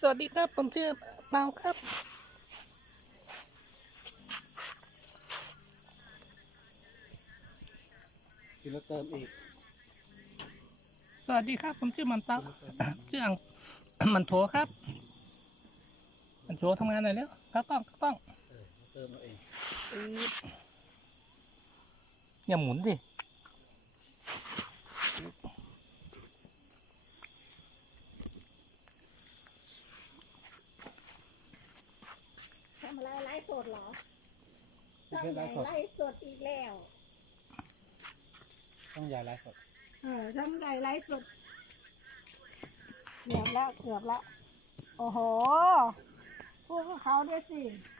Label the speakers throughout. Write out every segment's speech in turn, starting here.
Speaker 1: วัสดีครับผมชื่อเปาครับ
Speaker 2: กินแล้วเติมอีก
Speaker 1: สวัสดีครับผมชื่อมันเตาชื่ออังมันโถครับมันโถทำงานหน่อยแล้วเข้ากล้อง
Speaker 2: เติมเอาเอง
Speaker 1: อย่าหมุนสิ
Speaker 3: ทำอะไรไลฟ์สดเหรอ
Speaker 2: พี่
Speaker 3: ช่อง
Speaker 2: เพชร
Speaker 3: ให
Speaker 2: ไล
Speaker 3: ญ่
Speaker 2: ฟ์สด
Speaker 3: ไลฟ์สดอีกแล้ว
Speaker 2: ต้องใหญ่ไลฟ์สด
Speaker 3: ช่องใหญ่ไลฟ์สดเกือบแล้วเกือบแล้วโอ้โหพูดกับเขาด้วยสิ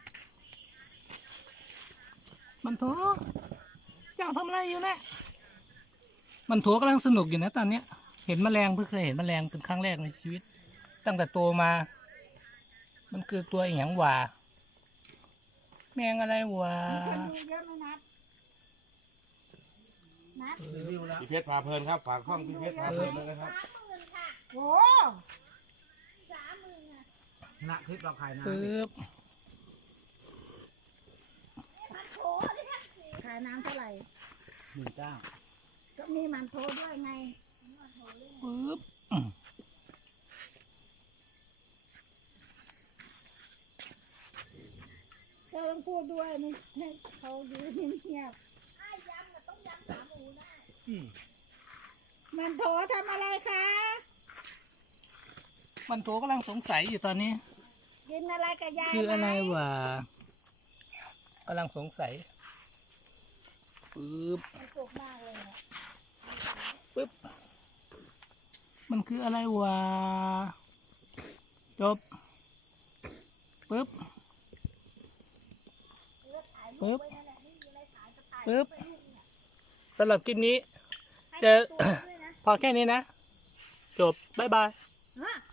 Speaker 1: มันโถเจ้าทำอะไรอยู่นะมันโถกำลังสนุกอยู่นะตอนเนี้ยเห็นแมลงเพิ่งเคยเห็นแมลงเป็นครั้งแรกในชีวิต ตั้งแต่โตมา มันคือตัวอีหยังหว่าแมงอะไรหว่า
Speaker 3: มีคนดูเยอะไหมนัดนัด
Speaker 2: วิวแล้ว
Speaker 4: พี่เพชรพาเพลินครับฝากช่องพี่เพชรพาเพลินด้วยนะครับ
Speaker 3: 30,000ค่ะโอ้30,000อ่ะ
Speaker 2: ณคลิปเราขายน้ำ
Speaker 1: ปึ๊บ
Speaker 3: มันโถดิค่ะขายน้ำเท่าไหร่
Speaker 2: 1 เจ้า
Speaker 3: ก็มีมันโถด้วยไง
Speaker 1: ปึ๊บ
Speaker 3: ก็ต้องพูดด้วยไม่ให้เขาดูเงียบๆให้ยำก็ต้องยำขาหมูได้มันโถทำอะไรคะ
Speaker 1: มันโถกำลังสงสัยอยู่ตอนนี้
Speaker 3: กินอะไรกับยาย
Speaker 1: คืออะไร
Speaker 3: หม
Speaker 1: วะกำลังสงสัยปึ๊บ
Speaker 3: มันสุกมากเลยเนี่ย
Speaker 1: ปึ๊บมันคืออะไรวะจบปึ๊บปึ๊บปึ๊บสำหรับคลิปนี้ จะ พอแค่นี้นะ จบ บ๊ายบาย
Speaker 3: ฮะ